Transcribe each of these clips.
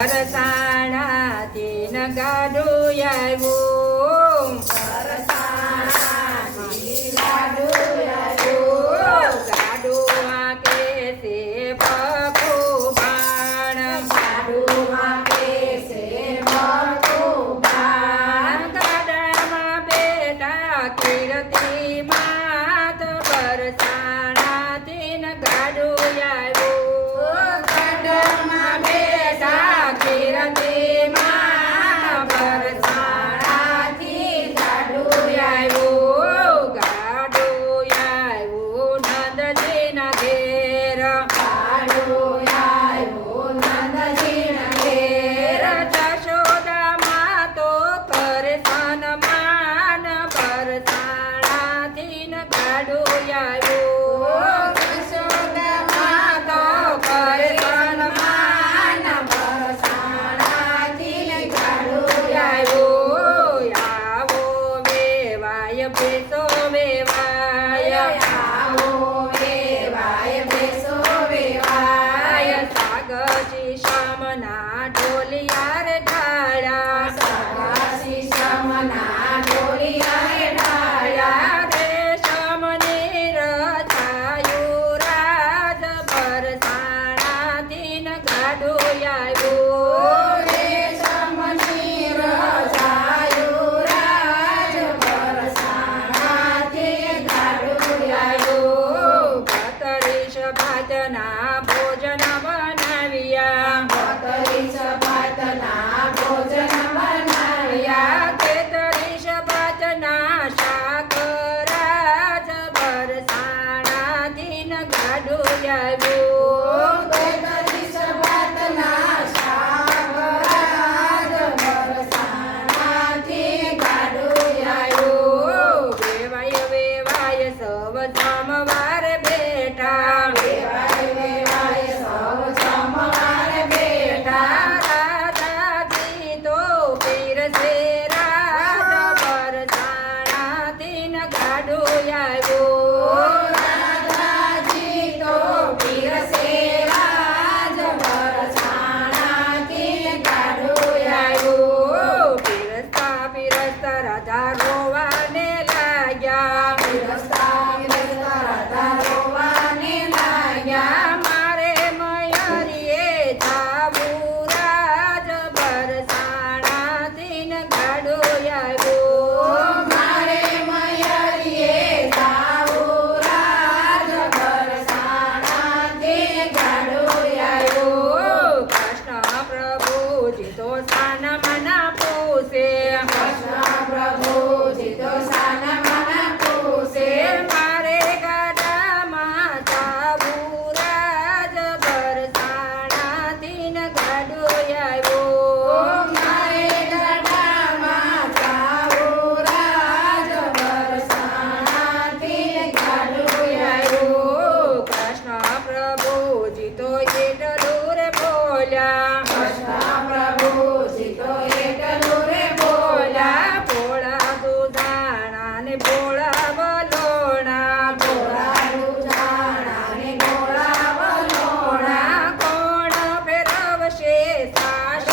પરસાણાથી ન ગાડું આવ્યું, ગાડું આકે છે ભગવાન, ગાડામાં બેટા કીર્તિ માત પરસાણાથી ન ગાડું આવ્યું, ગાડામાં બેટા કીર્તિ માત પરસાણાથી ગાડું આવ્યું, ગાડું આવ્યું નંદજીના ઘેર, જશોદામાં તો કરે સન્માન પરસાણાથી ન ગાડું આવ્યું, જશોદામાં તો કરે સન્માન પરસાણાથી ન ગાડું આવ્યું, આવો વેવાય બેસો વેવાય, સાગસી શામના ઢોલિયા રે ઢાળ્યા, રેશમની રચાયું રાજ પરસાણાથી ન ગાડું આવ્યું, બતરીશ ભાતના ભોજન બનાવ્યા, તેતરીશ ભાતના શાક રાજ પરસાણાથી ન ગાડું આવ્યું, વેવાય વેવાય સૌ જમવાર બેઠા, રાધાજી તો પીરસે રાજ પરસાણાથી ન ગાડું આવ્યું, પીરસતા પીરસતા રાધા રોવાને લાગ્યા, મારે મયરીએ જાવું રાજ પરસાણાથી ન ગાડું આવ્યું, કૃષ્ણ પ્રભુજી તો સાના મના પૂછે, મારે ગાડામાં જાવું રાજ પરસાણાથી ન ગાડું આવ્યું, કૃષ્ણ પ્રભુજી તો એટલું રે બોલ્યા, ભોળા દુધાણા ને ભોળા વલોણા, કોણ ફેરવશે સાસ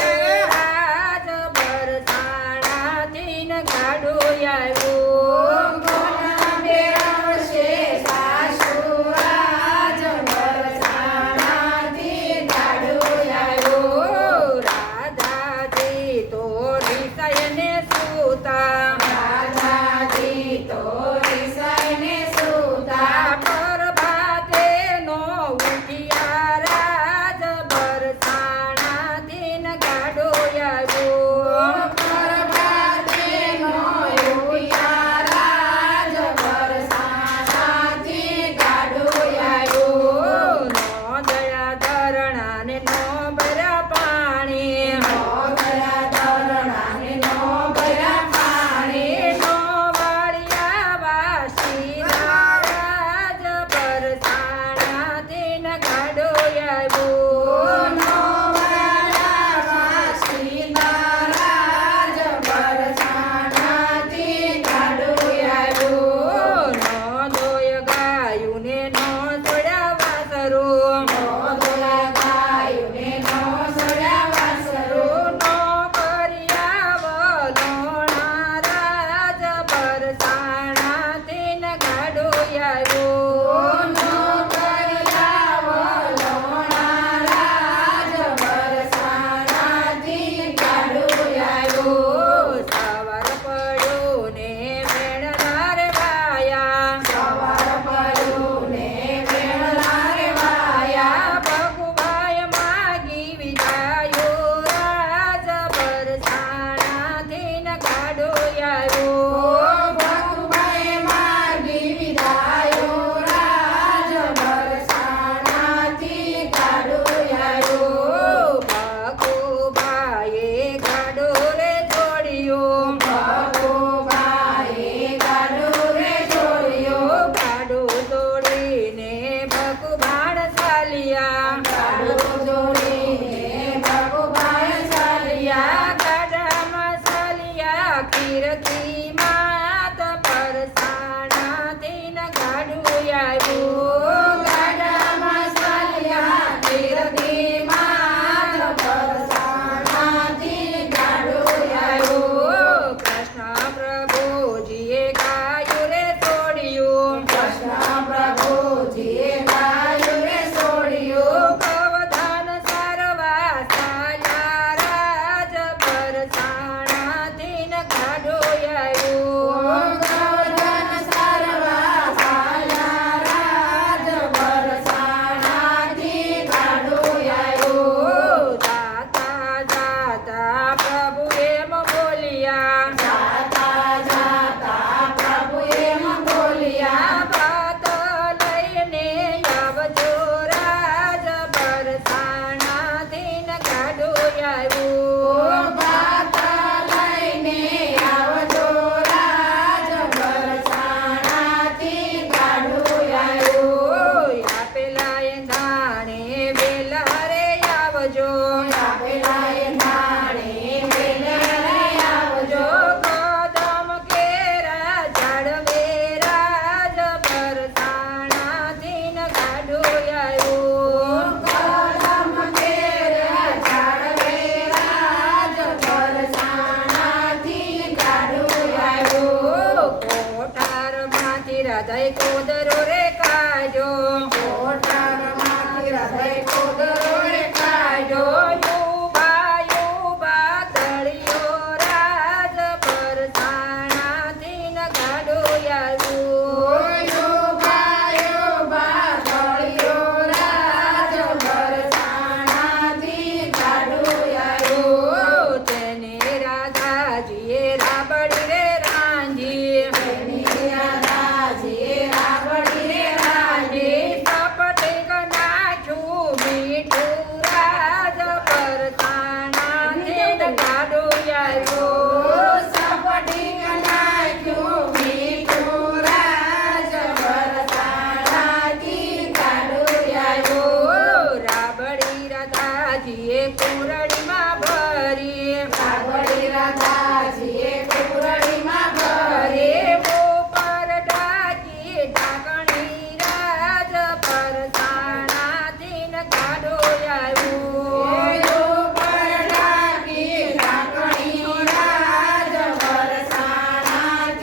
હૃદય કોદરો રે કાજો કોઠારમાંથી હૃદય કોદરો રે કાઢો. યુબા યુબા દળિયો રાજ પરસાણાથી ન ગાડો આવ્યું. યુબા યુબા દળિયો રાજ વરસાણાથી ગાડું આવ્યું. તેને રાધાજીએ રાબડી રે રાંજી તેની રાધાજીએ રાવડી રે રાજી. સપટીક નાખ્યું મીઠું રાજ પરસાણાથી ન ગાડો આવ્યું. સપટીક નાખ્યું મીઠું રાજ વરસાણાથી ગાડું આવ્યું. રાબડી રાધાજીએ કુરડીમાં ભરી રાવડી રાધાજીએ કુરડીમાં ભરી. ઉપર ડાકી ઢાંકણી રાજ પરસાણાથી ન ગાડો આવ્યું. ઉપર ઢાંકી ઢાંકણી રાજ વરસાણાથી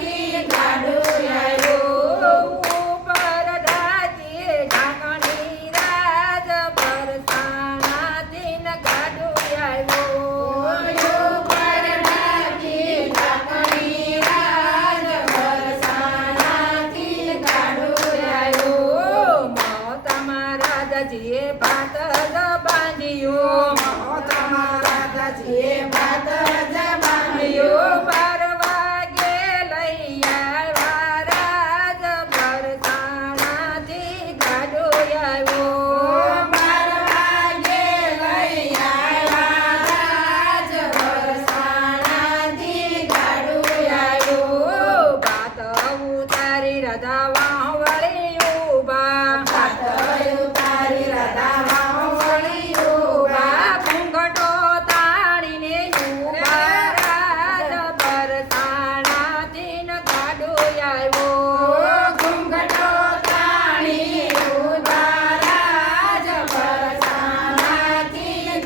ગાડું આવ્યું. ઉપર ડાકી ઢાંકણી રાજ પરસાણાથી ન ગાડો આવ્યું. ઉપર ઢાંકી ઢાંકણી રાજ વરસાણાથી ગાડું આવ્યું. મોતમાં રાધાજીએ ભાત જ બાંધ્યું. તમારા દાજીએ ભાત જ બાંધ્યું. 12 વાગે લઈ આવ્યા રાજ પરસાણાથી ગાડો આવ્યો. 12 વાગે લઈ આવ્યા રાજ વરસાણાથી ગાડું આવ્યું. ભાત ઉતારી રાધા વાવળી ઊભા. ભાત ઉતારી રાધામાં વળી ઊભા. ઘૂંઘટો તાણીને ઊભા રાજ પરસાણાથી ન ગાડો આવ્યો. ઘૂંઘટો તાણી ઊભા રાજ વરસાણાથી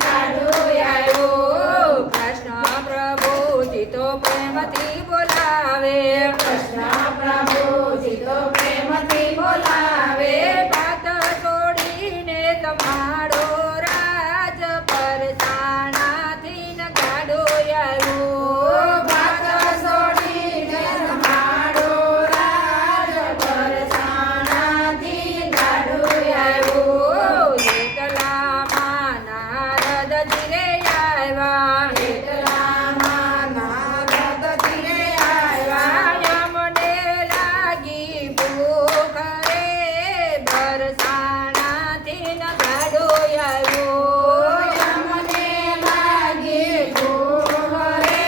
ગાડું આવ્યું. કૃષ્ણ પ્રભુજી તો પ્રેમથી બોલાવે. કૃષ્ણ પ્રભુજી તો પ્રેમથી બોલાવે. ભાત છોડીને તમારો રાજ પરસાણાથી ન ગાડો આવ્યો. ભાત છોડીને તમારો રાજ વરસાણાથી ગાડું આવ્યું. એકલામાં નારદજી રે આવ્યા. એટલામાં નારદજી રે આવ્યા. યમને લાગી ભૂખ રે બરસાણાથી ન ગાડો આવ્યો. યમને લાગી ભૂખ રે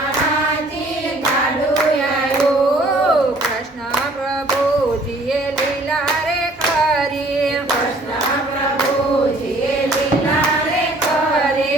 વરસાણાથી ગાડું આવ્યું. કૃષ્ણ પ્રભુજીએ લીલા રે કરી. કૃષ્ણ પ્રભુજીએ લીલા રે કરી.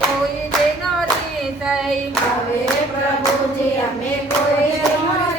કોઈ જેનો રીતય હવે પ્રભુજી અમે કોઈ